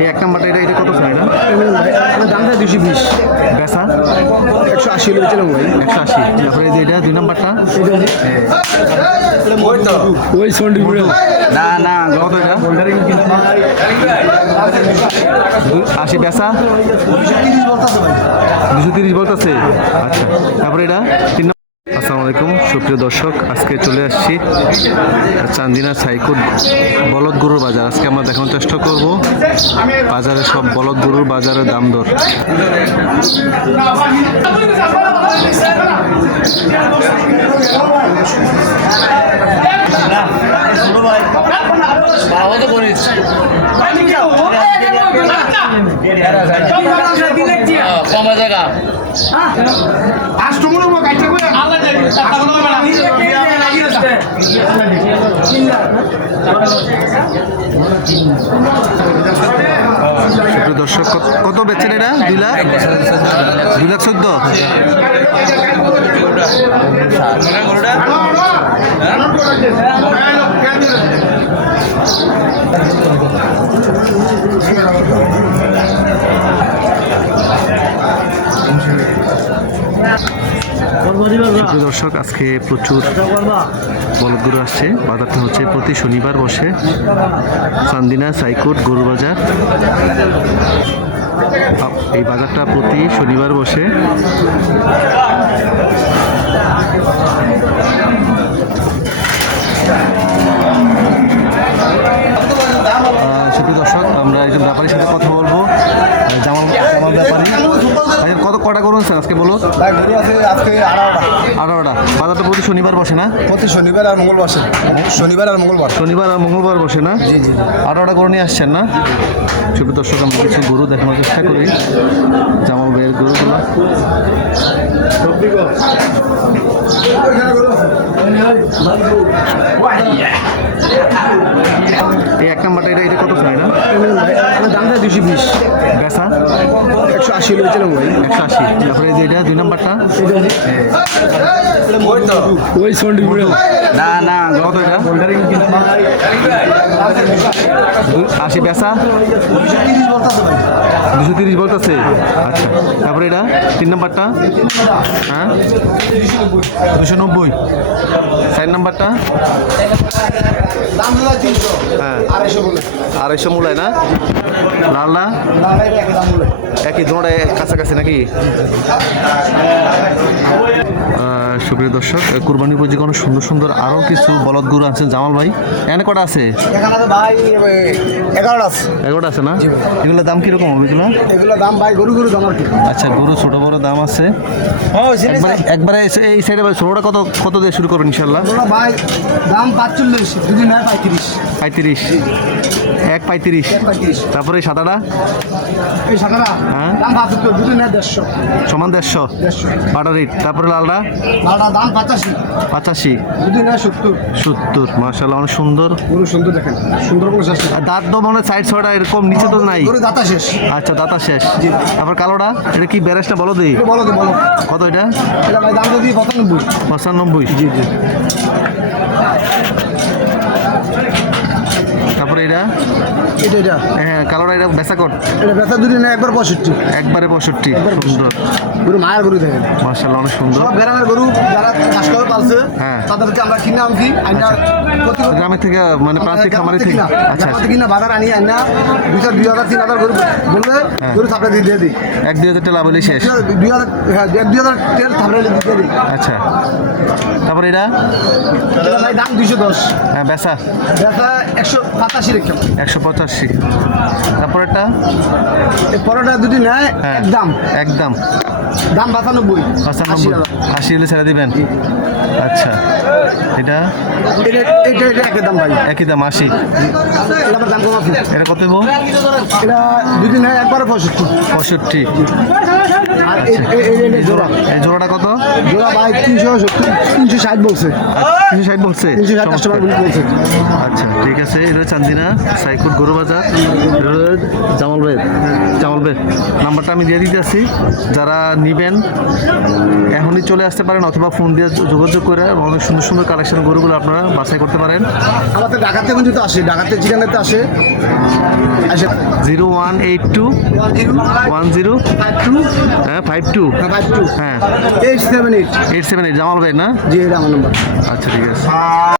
এই এক নাম্বারটা এটা এটা কত চাই না দাম দেয় দুশো বিশ। বেসা একশো আশি হলে বেছিলাম ভাই একশো আশি। তারপরে যে এটা দুই নাম্বারটা? ওই সন্ডি না না কত এটা। আশি বেসা দুশো তিরিশ বলতেছে। আচ্ছা তারপরে এটা তিন নম্বর আসসালামু আলাইকুম, সুপ্রিয় দর্শক, আজকে চলে আসছি চান্দিনা সাইকুট বলদ গরুর বাজার। আজকে আমরা দেখানোর চেষ্টা করব বাজারে সব বলদ গরুর বাজারের দাম দর। জায়গা। সুপ্রিয় দর্শক কত- বেচছেন এটা? দুই লাখ? দুই লাখ চোদ্দ? সুপ্রিয় দর্শক, আজকে প্রচুর বলদগুলো আসছে। বাজারটা হচ্ছে প্রতি শনিবার বসে। চান্দিনা, সাইকোট গরু বাজার এই বাজারটা প্রতি শনিবার বসে। ভাই, কত কটা করুন স্যার আজকে বলো? ভাই গরু আছে আজকে আড়াওটা আঠারোটা। বাজারটা প্রতি শনিবার বসে না? প্রতি শনিবার আর মঙ্গলবার আসে শনিবার আর মঙ্গলবার। শনিবার আর মঙ্গলবার বসে না? জি জি আঠারোটা করে নিয়ে আসছেন না? ছবি দর্শক আমরা কিছু গরু দেখানোর চেষ্টা করি। জামাল ভাইয়ের গরুগুলো এই এক নাম্বারটা এটা এটা কত চাই না? দাম দেয় দুশো বিশ। বেসা আশি হলে বেছিলাম ভাই একশো আশি। তারপরে যে এটা দুই নাম্বারটা। ওই সন্ডি না না কত এটা। আশি বেসা দুশো তিরিশ বলতেছে। আচ্ছা তারপরে এটা তিন নাম্বারটা। হ্যাঁ? দুশো নব্বই। চার নাম্বারটা। হ্যাঁ। আড়াইশো মূলায় না? দাম দেয় একই দাম কাছাকাছি নাকি? সুপ্রিয় দর্শক কুরবানি উপযোগী কোনো সুন্দর সুন্দর আরও কিছু বলদ গরু আছে জামাল ভাই এখানে কটা আছে? এগারোটা আছে। না? এগুলোর দাম কীরকম হবে এগুলো? এগুলো দাম ভাই গরু গরু দাম আচ্ছা গরু ছোট বড় দাম আছে। একবারে একবারে এসে- এই সাইডে ছোটটা কত কত দিয়ে শুরু করবেন ইনশাল্লাহ ভাই দাম পাঁচচল্লিশ নয় পঁয়ত্রিশ। পঁয়ত্রিশ। এক পঁয়ত্রিশ। তারপরে সাদাটা? হ্যাঁ। সমান দেড়শো? বাটা রেট তারপরে লালটা? পঁচাশি। সত্তর। মার্শাল্লাহ অনেক সুন্দর। সুন্দর দেখেন। দাঁত তো মনে সাইড ছটা এরকম নিচে তো নাই। দাতা শেষ। আচ্ছা দাঁতা শেষ। তারপর কালোটা? এটা কি ব্যারেজটা বলো দিই কত এটা? পঁচানব্বই। পঁচানব্বই। জি জি। তারপরে এটা? এটা এটা। হ্যাঁ কালোটা এটা বেসাকট এটা বেচা দুদিন একবার পঁয়ষট্টি। একবারে পঁয়ষট্টি সুন্দর। গরু মায়ের গরু দেখেন। মার্শাল্লাহ অনেক সুন্দর। সব গ্রামের গরু যারা চাষ করে পালছে হ্যাঁ। তাদেরকে আমরা কিনে আনছি প্রতি গ্রামের থেকে মানে প্রান্তিক খামারি থেকে আচ্ছা গ্রামের কিনা বাজার আনি আইনা দুই হাজার দুই হাজার তিন হাজার গরু বললে হ্যাঁ। গরু থাপড়ে দিয়ে দিয়ে দিই। এক দুই হাজার লাভ হলেই শেষ। দুই হাজার হ্যাঁ এক দুই হাজার তেল থাপড়ে দিয়ে দিই। আচ্ছা। তারপরে এটা? দাম দুইশো দশ। হ্যাঁ বেসা বেচা একশো সাতাশি রেখে একশো পঁচাশি। তারপর এটা এই পরোটা দুটি নেয় হ্যাঁ। একদম। একদম। দাম পঁচানব্বই পঁচানব্বই আশি হলে ছেড়ে দিবেন? আচ্ছা। এটা? এটা এটা একই দাম ভাই। একই দাম আশি। এটা দাম কম আছে এটা কত দেবো এটা দুটি নেয় একবারে পঁয়ষট্টি। পঁয়ষট্টি। আর এই জোড়া। এই জোড়াটা কত? জোড়া ভাই তিনশো সত্তর তিনশো ষাট বলছে। তিনশো ষাট বলছে? তিনশো ষাট কাস্টমার বলছে। আচ্ছা। ঠিক আছে এটা চান্দিনা সাইকুট গরু বাজার। জামাল ভাই জামাল নাম্বার নাম্বারটা আমি দিয়ে দিতে দিতেছি যারা নিবেন এখনই চলে আসতে পারেন অথবা ফোন দিয়ে যোগাযোগ করে অনেক সুন্দর সুন্দর কালেকশন গরুগুলো আপনারা বাছাই করতে পারেন। আমাদের ঢাকাতে যদি আসে ঢাকাতে চিকানাতে আসে আসে। Zero one eight two one zero হ্যাঁ ফাইভ টু। ফাইভ টু হ্যাঁ। Eight seven eight eight seven eight Jamal ভাই না? জি এটা আমার নাম্বার আচ্ছা ঠিক আছে।